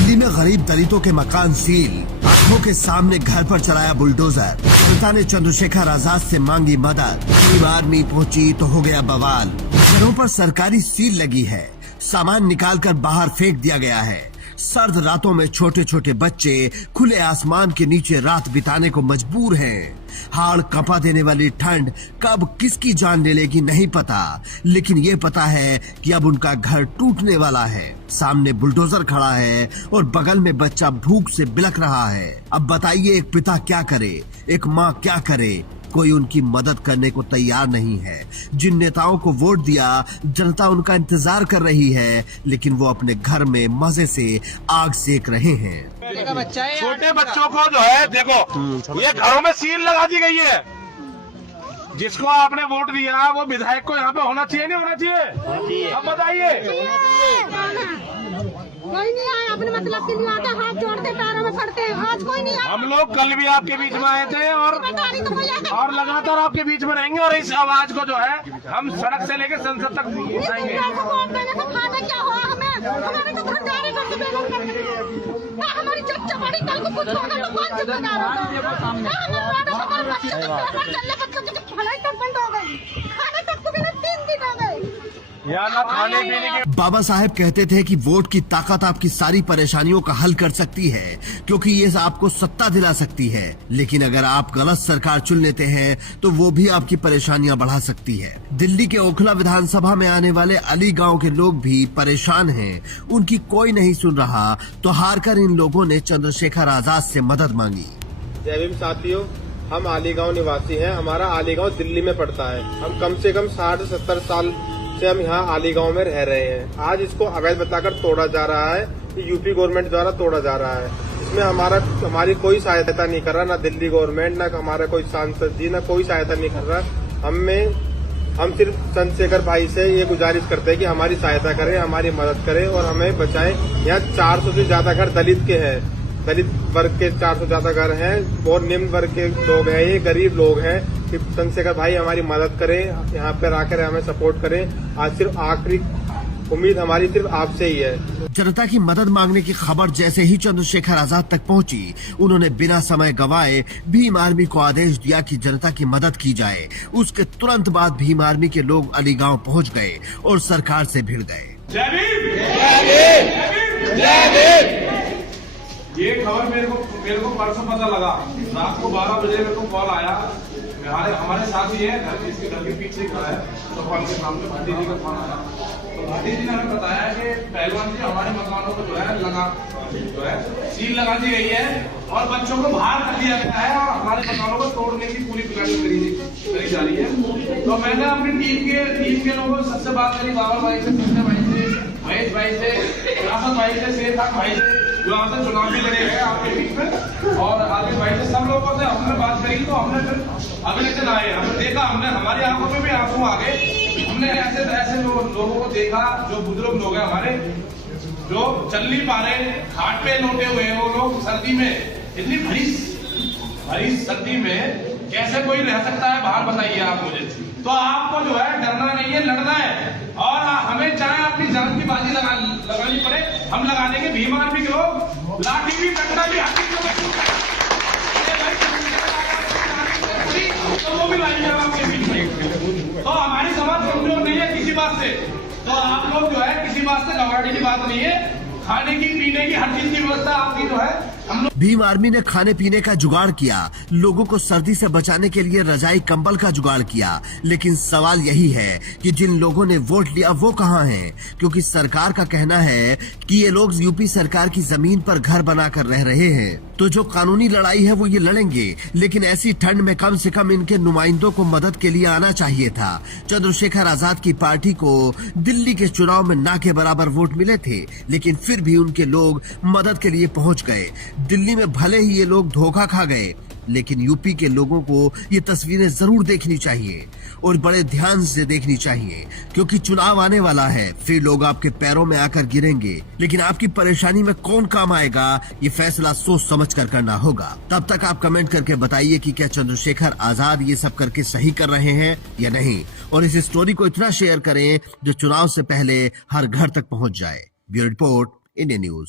दिल्ली में गरीब दलितों के मकान सील, आंखों के सामने घर पर चलाया बुलडोजर। जनता ने चंद्रशेखर आजाद से मांगी मदद, भीम आर्मी पहुंची तो हो गया बवाल। घरों पर सरकारी सील लगी है, सामान निकालकर बाहर फेंक दिया गया है। सर्द रातों में छोटे छोटे बच्चे खुले आसमान के नीचे रात बिताने को मजबूर हैं। हाड़ कंपा देने वाली ठंड कब किसकी जान ले लेगी नहीं पता, लेकिन ये पता है कि अब उनका घर टूटने वाला है। सामने बुलडोजर खड़ा है और बगल में बच्चा भूख से बिलख रहा है। अब बताइए एक पिता क्या करे, एक माँ क्या करे? कोई उनकी मदद करने को तैयार नहीं है। जिन नेताओं को वोट दिया, जनता उनका इंतजार कर रही है, लेकिन वो अपने घर में मजे से आग सेक रहे हैं। छोटे बच्चों को जो है देखो, ये घरों में सील लगा दी गई है। जिसको आपने वोट दिया वो विधायक को यहाँ पे होना चाहिए नहीं होना चाहिए? अब बताइए। कोई नहीं आया, अपने मतलब के लिए आते, हाथ जोड़ते पैरों में पड़ते हैं। आज कोई नहीं आया। हम लोग कल भी आपके बीच में आए थे और लगातार आपके बीच में रहेंगे और इस आवाज को जो है हम सड़क से लेकर संसद तक पहुंचाएंगे। क्या हुआ हमें? हमारे तो घर जाने का हमारी जब चपाड़ी कल को कुछ होगा तो कौन जिम्मेदार होगा? चलने बच्चों की भलाई तक बंद हो गई, खाने तक को भी 3 दिन हो गए। ना खाने पीने के। बाबा साहेब कहते थे कि वोट की ताकत आपकी सारी परेशानियों का हल कर सकती है, क्योंकि ये आपको सत्ता दिला सकती है। लेकिन अगर आप गलत सरकार चुन लेते हैं तो वो भी आपकी परेशानियां बढ़ा सकती है। दिल्ली के ओखला विधानसभा में आने वाले अली गांव के लोग भी परेशान हैं। उनकी कोई नहीं सुन रहा तो हारकर इन लोगों ने चंद्रशेखर आजाद से मदद मांगी। जय भीम साथियों, हम आली गाँव निवासी हैं। हमारा आली गाँव दिल्ली में पड़ता है। हम कम से कम 60 से 70 साल से हम यहाँ आली गाँव में रह रहे हैं। आज इसको अवैध बताकर तोड़ा जा रहा है, ये यूपी गवर्नमेंट द्वारा तोड़ा जा रहा है। इसमें हमारी कोई सहायता नहीं कर रहा, ना दिल्ली गवर्नमेंट, ना हमारा कोई सांसद जी, ना कोई सहायता नहीं कर रहा। हम सिर्फ चंद्रशेखर भाई से ये गुजारिश करते हैं कि हमारी सहायता करें, हमारी मदद करें और हमें बचाएं। यहाँ 400 से ज्यादा घर दलित के हैं, दलित वर्ग के 400 ज्यादा घर हैं और निम्न वर्ग के लोग हैं, ये गरीब लोग हैं। कि चंद्रशेखर भाई हमारी मदद करें, यहाँ पर आकर हमें सपोर्ट करें। आज सिर्फ आखिरी उम्मीद हमारी सिर्फ आपसे ही है। जनता की मदद मांगने की खबर जैसे ही चंद्रशेखर आजाद तक पहुंची, उन्होंने बिना समय गवाए भीम आर्मी को आदेश दिया कि जनता की मदद की जाए। उसके तुरंत बाद भीम आर्मी के लोग अली गांव पहुंच गए और सरकार से भिड़ गए। जय भीम, जय भीम, जय भीम। ये खबर मेरे को परसों पता लगा। रात को 12 बजे मेरे को कॉल आया। हमारे साथ ही है, इसके घर के पीछे खड़ा है, तो कॉल के सामने भाटी जी का फोन आया। तो भाटी जी ने हमें बताया कि पहलवान जी हमारे मकानों को जो है सील लगा दी गई है और बच्चों को बाहर कर दिया गया है और हमारे मकानों को तोड़ने की पूरी प्लानिंग करी जा रही है। तो मैंने अपनी टीम के लोगों से सबसे बात करी, बाबा भाई से, कृष्ण भाई से, महेश भाई से, रासत भाई से, शेर खान भाई से, जो यहाँ से चुनाव भी लड़े हैं आपके बीच में, और आगे भाई से, सब लोगों से हमने बात करी। तो हमने फिर अगले दिन आए, हमने देखा, हमने हमारी आंखों में भी आंसू आ गए। हमने ऐसे लोगों को देखा जो बुजुर्ग लोग हैं हमारे, जो चल नहीं पा रहे, घाट पे लौटे हुए हैं वो लोग। सर्दी में, इतनी भरी सर्दी में कैसे कोई रह सकता है बाहर, बताइए आप मुझे। तो आपको जो है डरना नहीं है, लड़ना है और हमें चाहे अपनी जान की बाजी लगानी पड़े, हम लगा देंगे। भीम आर्मी के लोग लाठी भी, डंडा भी, तो वो भी लाएंगे आपके बीच में। तो हमारी समाज कमजोर नहीं है किसी बात से। तो आप लोग जो है किसी बात से घबराने की बात नहीं है। खाने की, पीने की, हर चीज की व्यवस्था आपकी जो है हम लोग। भीम आर्मी ने खाने पीने का जुगाड़ किया, लोगों को सर्दी से बचाने के लिए रजाई कंबल का जुगाड़ किया। लेकिन सवाल यही है कि जिन लोगों ने वोट लिया वो कहाँ हैं? क्योंकि सरकार का कहना है कि ये लोग यूपी सरकार की जमीन पर घर बनाकर रह रहे हैं। तो जो कानूनी लड़ाई है वो ये लड़ेंगे, लेकिन ऐसी ठंड में कम से कम इनके नुमाइंदों को मदद के लिए आना चाहिए था। चंद्रशेखर आजाद की पार्टी को दिल्ली के चुनाव में ना के बराबर वोट मिले थे, लेकिन फिर भी उनके लोग मदद के लिए पहुंच गए। दिल्ली में भले ही ये लोग धोखा खा गए, लेकिन यूपी के लोगों को ये तस्वीरें जरूर देखनी चाहिए और बड़े ध्यान से देखनी चाहिए, क्योंकि चुनाव आने वाला है। फिर लोग आपके पैरों में आकर गिरेंगे, लेकिन आपकी परेशानी में कौन काम आएगा ये फैसला सोच समझ कर करना होगा। तब तक आप कमेंट करके बताइए कि क्या चंद्रशेखर आजाद ये सब करके सही कर रहे हैं या नहीं, और इस स्टोरी को इतना शेयर करें जो चुनाव से पहले हर घर तक पहुँच जाए। Bureau report, India news.